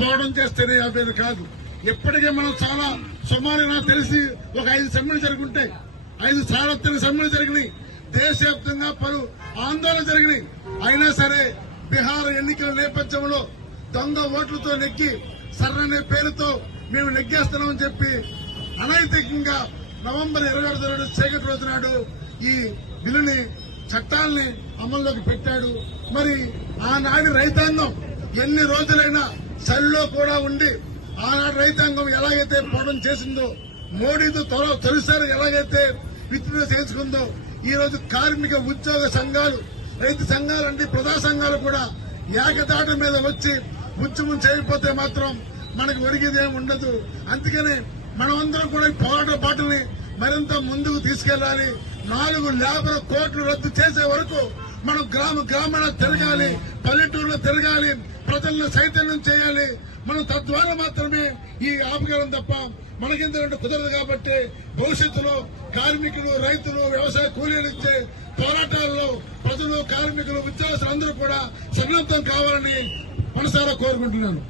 పోవడం చేస్తేనే యాభై కాదు ఇప్పటికే మనం చాలా సుమారు నాకు తెలిసి ఒక ఐదు సమ్మెలు జరుగుంటాయి ఐదు సార్వత్రిక సమ్మెలు జరిగినాయి దేశవ్యాప్తంగా పలు ఆందోళన జరిగినాయి అయినా సరే బీహార్ ఎన్నికల నేపథ్యంలో దొంగ ఓట్లతో నెక్కి సర్రనే పేరుతో మేము నెగ్గేస్తున్నామని చెప్పి అనైతికంగా నవంబర్ ఇరవై ఒకటి నాడు చీకటి రోజు నాడు ఈ బిల్లుని చట్టాలని అమల్లోకి పెట్టాడు మరి ఆనాడు రైతాంగం ఎన్ని రోజులైనా చలిలో కూడా ఉండి ఆనాడు రైతాంగం ఎలాగైతే పోవడం చేసిందో మోడీతో తొలిసారి ఎలాగైతే విత్డ్రా చేసుకుందో ఈ రోజు కార్మిక ఉద్యోగ సంఘాలు రైతు సంఘాలంటే ప్రజా సంఘాలు కూడా ఏకతాటి మీద వచ్చి ఉద్యమం చేయకపోతే మాత్రం మనకు ఒరిగేదేమి ఉండదు అందుకనే మనమందరం కూడా పోరాట పాటని మరింత ముందుకు తీసుకెళ్లాలి నాలుగు లేబర్ కోట్లు రద్దు చేసే వరకు మనం గ్రామ గ్రామాల తిరగాలి పల్లెటూరులో తిరగాలి ప్రజలను చైతన్యం చేయాలి మనం తద్వారా మాత్రమే ఈ ఆపగలం తప్ప మనకింత కుదరదు కాబట్టి భవిష్యత్తులో కార్మికులు రైతులు వ్యవసాయ కూలీలు ఇచ్చే పోరాటాల్లో ప్రజలు కార్మికులు ఉద్యోగస్తులు అందరూ కూడా సన్నద్ధం కావాలని మనసారా కోరుకుంటున్నాను